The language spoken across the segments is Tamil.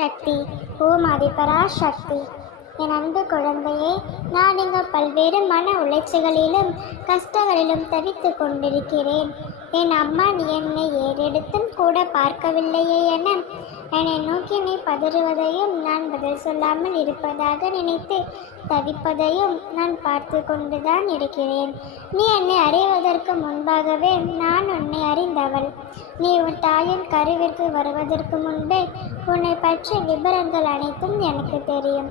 சக்தி. ஓம் ஆதிபரா சக்தி. என் அன்பு குழந்தையே, நான் இங்கு பல்வேறு மன உளைச்சல்களிலும் கஷ்டங்களிலும் தவித்து கொண்டிருக்கிறேன். என் அம்மா நீ என்னை ஏறெடுத்தும் கூட பார்க்கவில்லையே என என்னை நோக்கி நீ பதறுவதையும் நான் பதில் சொல்லாமல் இருப்பதாக நினைத்து தவிப்பதையும் நான் பார்த்து கொண்டுதான் இருக்கிறேன். நீ என்னை அறிவதற்கு முன்பாகவே நான் உன்னை அறிந்தவள். நீ உன் தாயின் கருவிற்கு வருவதற்கு முன்பே உன்னை பற்றிய விபரங்கள் அனைத்தும் எனக்கு தெரியும்.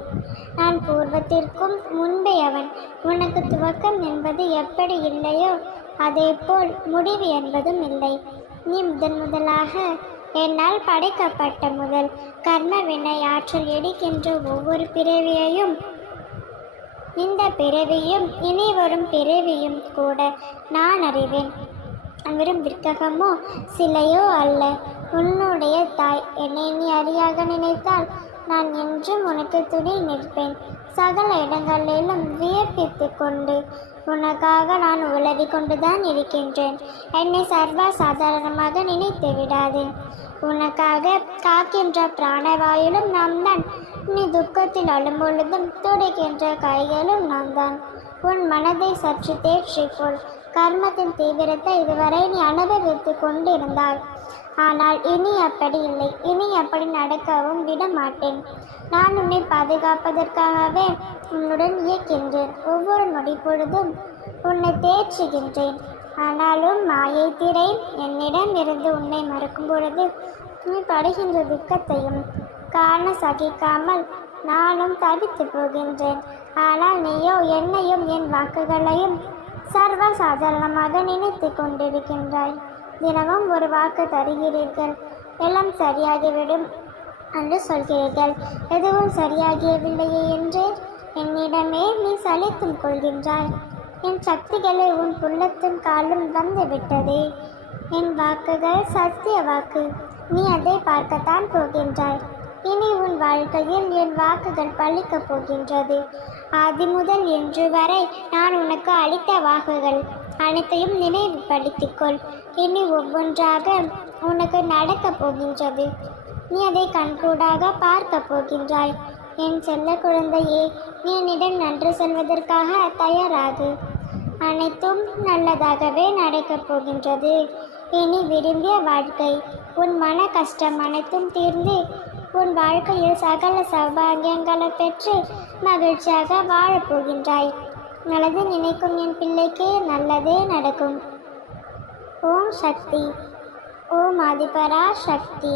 நான் பூர்வத்திற்கும் முன்பே அவன். உனக்கு துவக்கம் என்பது எப்படி இல்லையோ அதேபோல் முடிவு என்பதும் இல்லை. நீ முதலாக என்னால் படைக்கப்பட்ட முதல் கர்ம வினை ஆற்றல் எடுக்கின்ற ஒவ்வொரு பிறவியையும், இந்த பிறவியும் இனி வரும் பிறவியும் கூட நான் அறிவேன். வெறும் விற்ககமோ சிலையோ அல்ல. உன்னுடைய தாய். என்னை நீ அறியாக நினைத்தால் நான் என்றும் உனக்கு துணை நிற்பேன். சகல இடங்களிலும் வியப்பித்து கொண்டு உனக்காக நான் உளவி கொண்டுதான் இருக்கின்றேன். என்னை சர்வ சாதாரணமாக நினைத்து விடாதே. உனக்காக காக்கின்ற பிராணவாயிலும் நாம் தான். நீ துக்கத்தில் அழும்பொழுதும் துடைக்கின்ற கைகளும் நாம் தான். உன் மனதை சற்று தேற்றிக்கொள். கர்மத்தின் தீவிரத்தை இதுவரை நீ அனுபவித்து கொண்டிருந்தாள். ஆனால் இனி அப்படி இல்லை. இனி அப்படி நடக்கவும் விட மாட்டேன். நான் உன்னை பாதுகாப்பதற்காகவே உன்னுடன் இயக்கின்றேன். ஒவ்வொரு நொடி பொழுதும் உன்னை தேற்றுகின்றேன். ஆனாலும் மாயை திரை என்னிடம் இருந்து உன்னை மறக்கும் பொழுது நீ படுகின்ற துக்கத்தையும் காண சகிக்காமல் நானும் தவித்து போகின்றேன். ஆனால் நீயோ என்னையும் என் வாக்குகளையும் சர்வ சாதாரணமாக நினைத்து கொண்டிருக்கின்றாய். தினமும் ஒரு வாக்கு தருகிறீர்கள். எல்லாம் சரியாகிவிடும் என்று சொல்கிறீர்கள். எதுவும் சரியாகியவில்லையே என்று என்னிடமே நீ சலித்தும் கொள்கின்றாய். என் சக்திகளை உன் புள்ளத்தும் காலும் வந்துவிட்டதே. என் வாக்குகள் சத்திய வாக்கு. நீ அதை பார்க்கத்தான் போகின்றாய். இனி உன் வாழ்க்கையில் என் வாக்குகள் பழிக்கப் போகின்றது. ஆதி முதல் இன்று வரை நான் உனக்கு அளித்த வாக்குகள் அனைத்தையும் நினைவுபடுத்திக்கொள். இனி ஒவ்வொன்றாக உனக்கு நடக்கப் போகின்றது. நீ அதை கண்கூடாக பார்க்க போகின்றாய். என் செல்ல குழந்தையே, நீ என்னிடம் நன்றி சொல்வதற்காக தயாராகு. அனைத்தும் நல்லதாகவே நடக்கப் போகின்றது. இனி விரும்பிய வாழ்க்கை, உன் மன கஷ்டம் அனைத்தும் தீர்ந்து உன் வாழ்க்கையில் சகல சௌபாகியங்களை பெற்று மகிழ்ச்சியாக வாழப்போகின்றாய். நல்லது நினைக்கும் என் பிள்ளைக்கு நல்லதே நடக்கும். ஓம் சக்தி. ஓம் ஆதிபரா சக்தி.